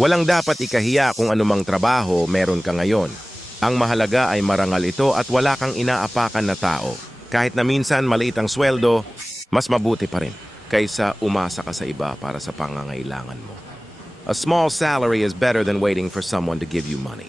Walang dapat ikahiya kung anumang trabaho meron ka ngayon. Ang mahalaga ay marangal ito at wala kang inaapakan na tao. Kahit na minsan maliit ang sweldo, mas mabuti pa rin kaysa umasa ka sa iba para sa pangangailangan mo. A small salary is better than waiting for someone to give you money.